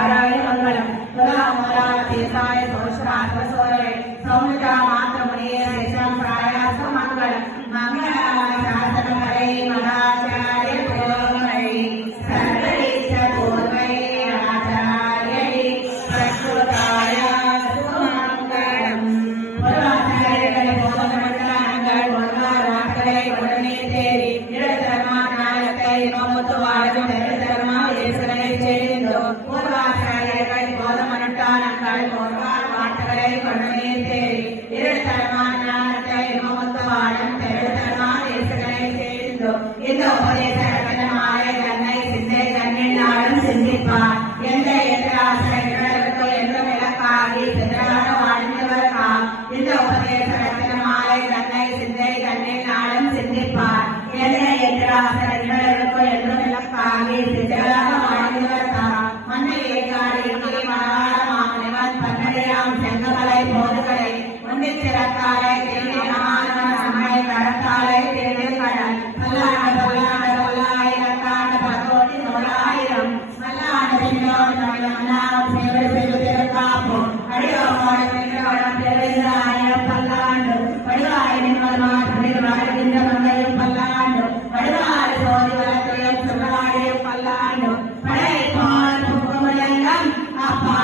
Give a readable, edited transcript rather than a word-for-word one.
वाराय मंगलम तुला मोला तीर्थाय सोश्रात सोरे सौमिता मातृमुनिये शेषम प्रायास मंगलम मंगलाय शासन हरे मदाचार्य पुरोगमये सर्वैश्च पूर्वये आचार्यै प्रकृताय सुमंगलम पुराचार्यरे बोधमंडलांगल बोधवारात्रे उडने तेरी निरतरमानायते नोमुतुवाडु निरतरमा येसुने चेरिंदो पूर्वाचार्यरे बोधमंडलांगल बोधवारात्रे उडने तेरी निरतरमानायते नोमुतुवाडु निरतरमा येसुने चेरिंदो இந்த உபதேசரகனமாய தன்னை சிந்தை தன்னில் நாடும் சிந்திப்பார் எந்த எதிராசிரியர்களுக்கு என்றும் இலக்காகி சிதறாக வாழ்ந்தவர்கா இந்த உபதேசரகனமாய தன்னை சிந்தை தன்னில் நாடும் சிந்திப்பார் எந்த எதிராசிரியர்களுக்கு என்றும் இலக்காகி சிதறாக வாழ்ந்தவர்கா மண்ணிலே காடி மனவாள மாமனிவன் பன்னடையாம் செங்கமலை போதுகளை முன்னிச் சிறக்காலை தேடி நமானவன் சமய கடற்காலை தேடி கடல் மல்லாண்ட பொல்லாண்ட பொல்லாயிரத்தாண்ட பதோடி நூறாயிரம் மல்லாண்ட பெண்ணோடு மல்லாணம் சேவை செய்து திருக்காப்போம் அடியோடு பெண்ணோடம் தெரிந்த ஆயிரம் பல்லாண்டு படுவாயிரம் மருமாற்றில் வாழ்கின்ற மங்கையும் பல்லாண்டு படுவாறு சோதி வளர்த்தையும் சுகவாடியும் பல்லாண்டு படை போல் புகமுழங்கம் அப்பா